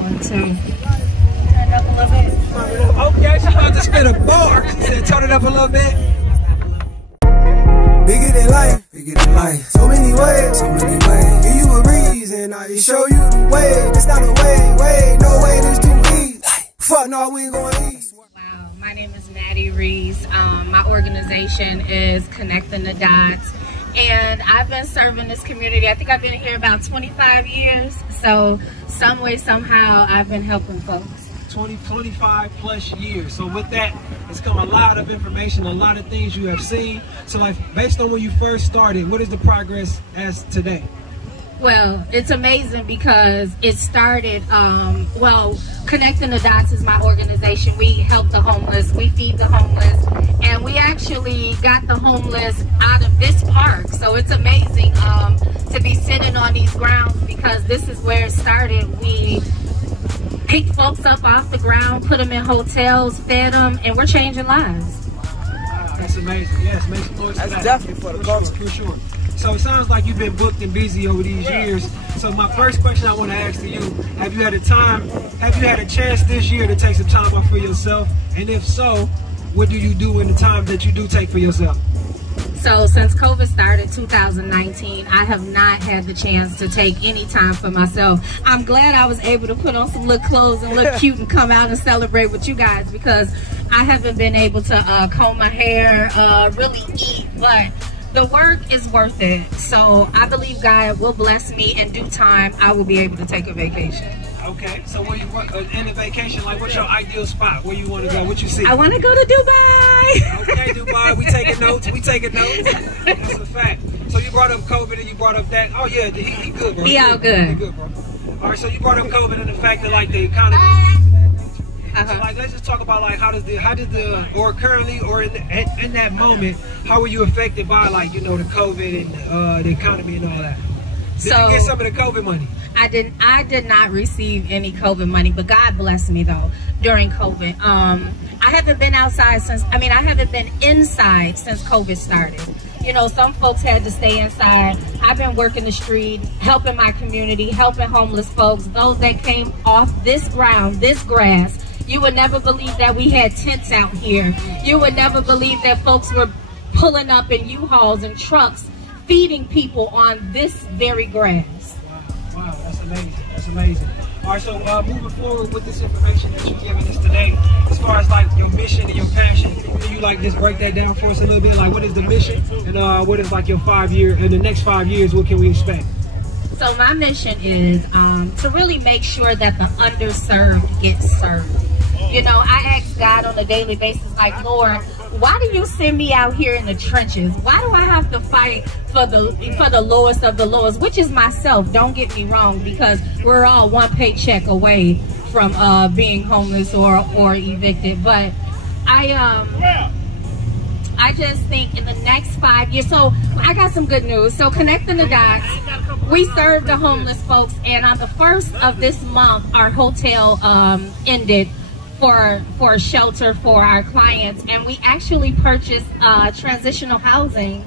one too. Turn it up a little bit. Okay, she's about to spit a bar. She said turn it up a little bit. Bigger than life, bigger than life. So many ways, so many ways. Give you a reason, I show you the way. It's not a way, no way, this too easy. Fuck no, we ain't gonna eat. Wow, my name is Mattie Reese. My organization is Connecting the Dots. And I've been serving this community. I think I've been here about 25 years. So some way, somehow, I've been helping folks. 25 plus years. So with that, it's come a lot of information, a lot of things you have seen. So like, based on when you first started, what is the progress as today? Well, it's amazing because it started, well, Connecting the Dots is my organization. We help the homeless, we feed the homeless, and we actually got the homeless out of this park. So it's amazing to be sitting on these grounds because this is where it started. We picked folks up off the ground, put them in hotels, fed them, and we're changing lives. Wow, that's amazing. Yes, make some noise. That's definitely for the culture. For sure. So it sounds like you've been booked and busy over these years. So my first question I want to ask to you, have you had a chance this year to take some time off for yourself? And if so, what do you do in the time that you do take for yourself? So since COVID started 2019, I have not had the chance to take any time for myself. I'm glad I was able to put on some little clothes and look cute and come out and celebrate with you guys because I haven't been able to comb my hair, really eat, but the work is worth it. So I believe God will bless me in due time. I will be able to take a vacation. Okay, so where you work in a vacation, like what's your ideal spot? Where you want to go? What you see? I want to go to Dubai. Okay, Dubai, we taking notes. We taking notes. That's a fact. So you brought up COVID and you brought up that. Oh yeah, he good, bro. He all good. He good, bro. All right, so you brought up COVID and the fact that like the economy. So like, let's just talk about like how does the or currently or in that moment, how were you affected by like the COVID and the economy and all that? Did you get some of the COVID money? I did not receive any COVID money, but God blessed me though during COVID. I haven't been outside since, I haven't been inside since COVID started. Some folks had to stay inside. I've been working the street, helping my community, helping homeless folks, those that came off this ground, this grass. You would never believe that we had tents out here. You would never believe that folks were pulling up in U-Hauls and trucks, feeding people on this very grass. Wow, that's amazing. That's amazing. All right, so moving forward with this information that you're giving us today, as far as like your mission and your passion, can you like just break that down for us a little bit? Like, what is the mission, and what is like your 5 year, in the next 5 years, what can we expect? So my mission is to really make sure that the underserved get served. I ask God on a daily basis, like, Lord, why do you send me out here in the trenches? Why do I have to fight for the lowest of the lowest, which is myself? Don't get me wrong, because we're all one paycheck away from being homeless or evicted. But I just think in the next 5 years, so I got some good news. So Connecting the Dots, we serve the homeless folks, and on the 1st of this month, our hotel ended for a shelter for our clients, and we actually purchased transitional housing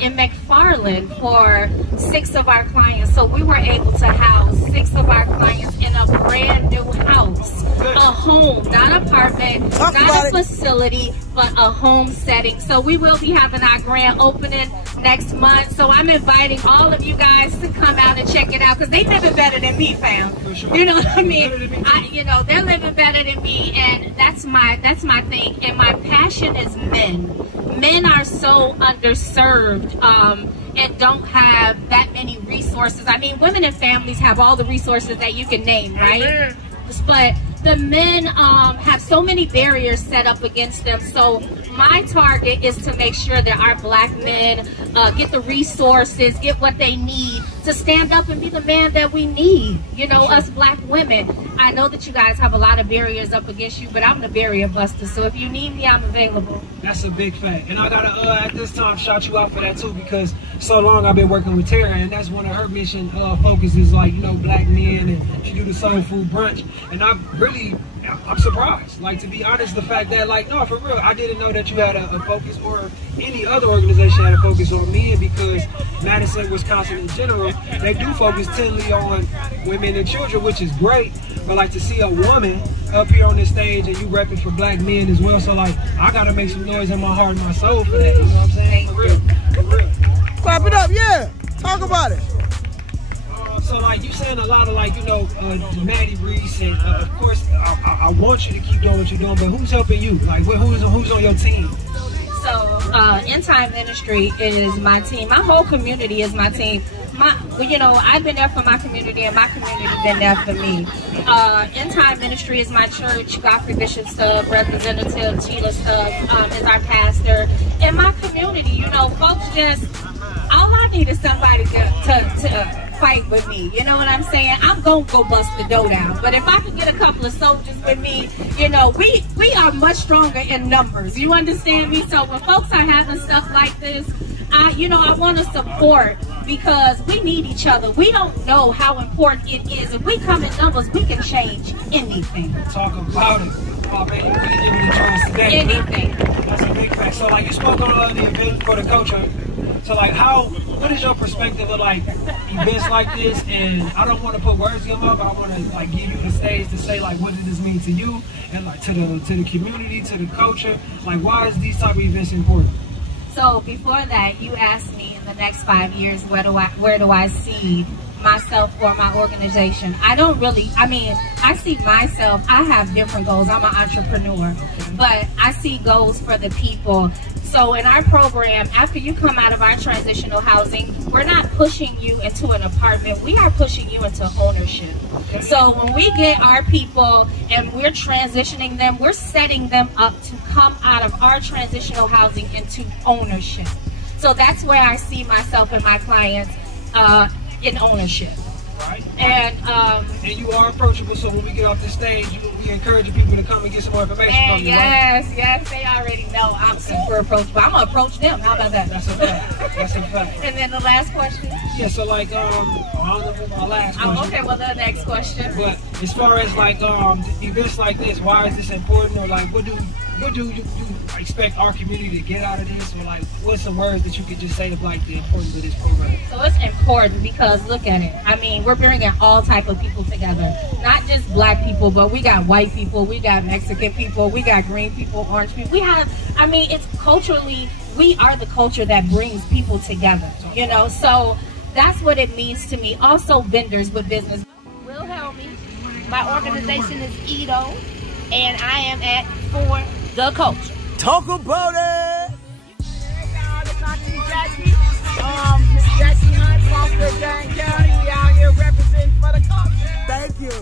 in McFarland for 6 of our clients. So we were able to house 6 of our clients in a brand new house, a home, not an apartment, not a facility, but a home setting. So we will be having our grand opening next month. So I'm inviting all of you guys to come out and check it out, because they living better than me, fam. You know what I mean? They're living better than me, and that's my thing. And my passion is men. Men are so underserved and don't have that many resources. Women and families have all the resources that you can name, right? But the men have so many barriers set up against them. So my target is to make sure that our black men get the resources, get what they need to stand up and be the man that we need. Us black women. I know that you guys have a lot of barriers up against you, but I'm the barrier buster. So if you need me, I'm available. That's a big fact. And I gotta at this time shout you out for that too, because so long I've been working with Tara, and that's one of her mission focuses, like black men, and she do the soul food brunch. And I really I'm surprised. Like, to be honest, the fact that, like, no, for real, I didn't know that you had a focus, or any other organization had a focus on men, because Madison, Wisconsin in general, they do focus totally on women and children, which is great. But like, to see a woman up here on this stage and you repping for black men as well, so like, I gotta make some noise in my heart and my soul for that. You know what I'm saying? For real. For real. Clap it up, yeah. Talk about it. So like, you saying a lot of, like, you know, Mattie Reese, and of course I want you to keep doing what you're doing, but who's helping you? Like, who's on your team? So End Time Ministry is my team. My whole community is my team. You know, I've been there for my community, and my community been there for me. End Time Ministry is my church. Godfrey Bishop Stubb, Representative Sheila Stubb is our pastor. In my community, you know, folks just, all I need is somebody to fight with me. You know what I'm saying? I'm gonna go bust the dough down. But if I could get a couple of soldiers with me, you know, we are much stronger in numbers. You understand me? So when folks are having stuff like this, I want to support, because we need each other. We don't know how important it is. If we come in numbers, we can change anything. Talk about it. Oh man, you really giving the choice today. Anything. That's a big fact. So like, you spoke on the event for the culture. So like, what is your perspective of like events like this? And I don't want to put words in your mouth, but I want to like give you the stage to say like, what does this mean to you, and like to the community, to the culture? Like, why is these type of events important? So before that, you asked me in the next 5 years, where do I see myself or my organization? I see myself, I have different goals. I'm an entrepreneur, but I see goals for the people. So in our program, after you come out of our transitional housing, we're not pushing you into an apartment. We are pushing you into ownership. So when we get our people and we're transitioning them, we're setting them up to come out of our transitional housing into ownership. So that's where I see myself and my clients in ownership. Right. And you are approachable, so when we get off the stage, we encourage people to come and get some more information from you. Yes, they already know I'm super approachable. I'm gonna approach them. How about that? That's a fact. That's a fact. And then the last question? Yeah, so like, I don't know if it's my last question. Okay, well, the next question. But as far as like events like this, why is this important, or like what do you expect our community to get out of this, or like what's some words that you could just say of like the importance of this program? So it's important because look at it. I mean, we're bringing all type of people together, not just black people, but we got white people, we got Mexican people, we got green people, orange people. It's culturally, we are the culture that brings people together, you know. So that's what it means to me. Also, vendors with business will help me. My organization is EOTO, and I am at For the Culture. Talk about it. Hey y'all, it's Auntie Jackie. Miss Jackie Hunt, Foster Gang County. We out here representing for the culture. Thank you.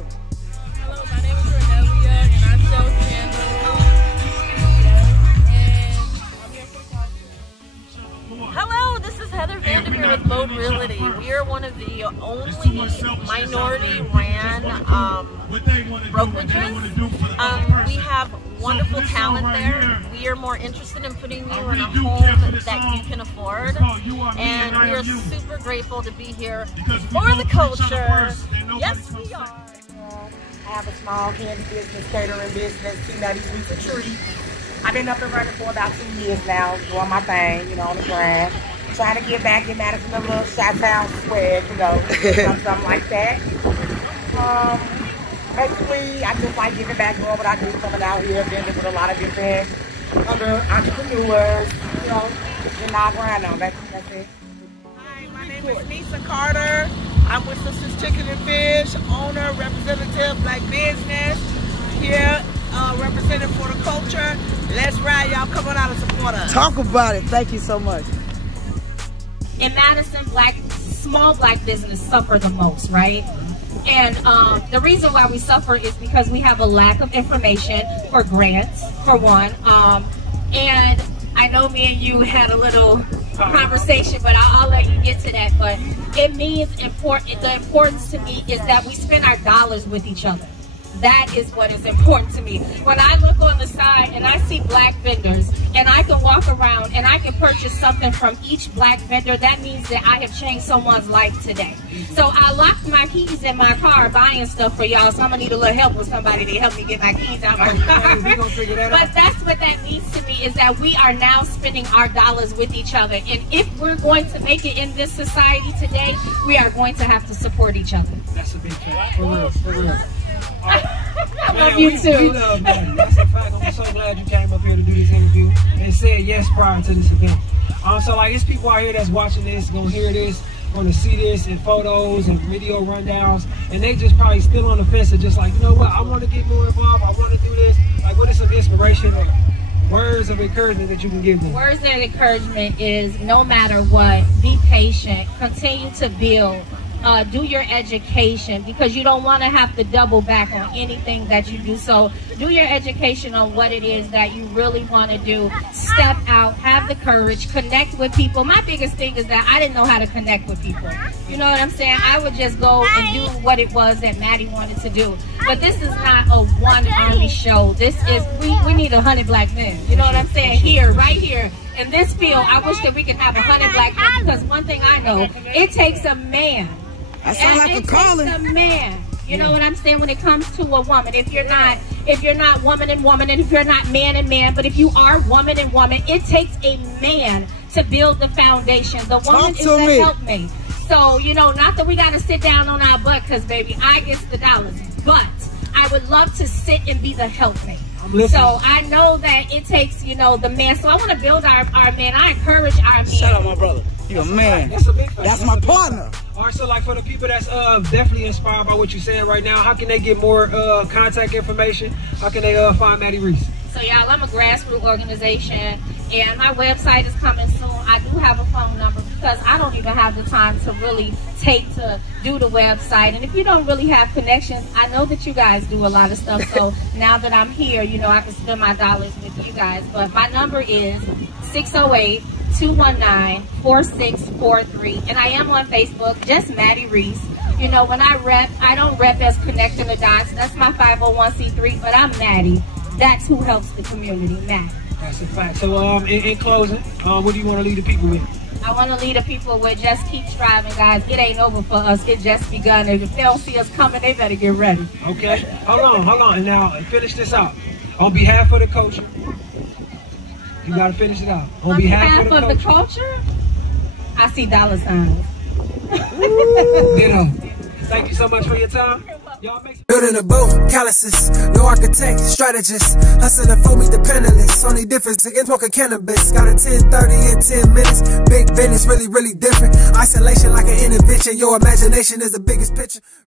Hello, my name is Renelia, and I sell candles. And I'm here for the culture. Hello, this is Heather Vandermeer with Mode Realty. We are one of the only minority-ran brokerages. We have wonderful talent there. We are more interested in putting you in a home that you can afford, and we are super grateful to be here for the culture. Yes, we are. I have a small candy business, catering business, Matties Future. I've been up and running for about 2 years now, doing my thing, you know, on the grind. Trying to get back in Madison, a little Chi-Town swag, you know, something like that. Basically, I just like giving back, doing what I do, coming out here, vending with a lot of different other entrepreneurs, you know, and I grind on. That's it. Hi, my name is Lisa Carter. I'm with Sisters Chicken and Fish, owner, representative, black business. Here, representing for the culture. Let's ride, y'all. Come on out and support us. Talk about it. Thank you so much. in Madison, small black business suffer the most, right? And the reason why we suffer is because we have a lack of information for grants, for one. And I know me and you had a little conversation, but I'll let you get to that. But it means the importance to me is that we spend our dollars with each other. That is what is important to me. When I look on the side and I see black vendors and I can walk around and I can purchase something from each black vendor, that means that I have changed someone's life today. So I locked my keys in my car buying stuff for y'all, so I'm gonna need a little help with somebody to help me get my keys out of my car. But that's what that means to me, is that we are now spending our dollars with each other. And if we're going to make it in this society today, we are going to have to support each other. That's a big fact. For real, for real. I love you too. We love Mattie. That's a fact. I'm so glad you came up here to do this interview and said yes prior to this event. So like, it's people out here that's watching this, gonna hear this, gonna see this in photos and video rundowns, and they just probably still on the fence and just like, you know what, I want to get more involved, I want to do this. Like, what is some inspiration or words of encouragement that you can give them? Words of encouragement is, no matter what, be patient, continue to build. Do your education, because you don't want to have to double back on anything that you do. So do your education on what it is that you really want to do. Step out, have the courage, connect with people. My biggest thing is that I didn't know how to connect with people. You know what I'm saying? I would just go and do what it was that Mattie wanted to do. But this is not a one army show. This is, we need 100 black men. You know what I'm saying? Here, right here. In this field, I wish that we could have 100 black men, because one thing I know, it takes a man. That sounds like a calling. It takes a man. You know what I'm saying? When it comes to a woman, if you're not woman and woman, and if you're not man and man, but if you are woman and woman, it takes a man to build the foundation. The woman is the helpmate. So, you know, not that we got to sit down on our butt, because baby, I get the dollars, but I would love to sit and be the helpmate. So I know that it takes, you know, the man. So I want to build our men. I encourage our men. Shout out, my brother. You're a man. That's a big fact. That's my partner. All right, so like, for the people that's definitely inspired by what you're saying right now, how can they get more contact information? How can they find Mattie Reese? So y'all, I'm a grassroots organization, and my website is coming soon. I do have a phone number, because I don't even have the time to really take to do the website. And if you don't really have connections, I know that you guys do a lot of stuff. So now that I'm here, you know, I can spend my dollars with you guys. But my number is 608-219-4643. And I am on Facebook, just Mattie Reese. You know, when I rep, I don't rep as Connecting the Dots. That's my 501c3, but I'm Mattie. That's who helps the community, Mattie. That's a fact. So in closing, what do you want to leave the people with? I want to leave the people with, just keep striving, guys. It ain't over for us. It just begun. If they don't see us coming, they better get ready. Okay. Hold on. And now, finish this out. On behalf of the culture, you got to finish it out. On behalf of the culture, I see dollar signs. Ditto. Thank you so much for your time. Building a boat, calluses, no architect, strategist, hustling for me, the penniless. Only difference, again, smoking cannabis. Got a 10:30 in 10 minutes. Big business, really, really different. Isolation like an intervention. Your imagination is the biggest picture.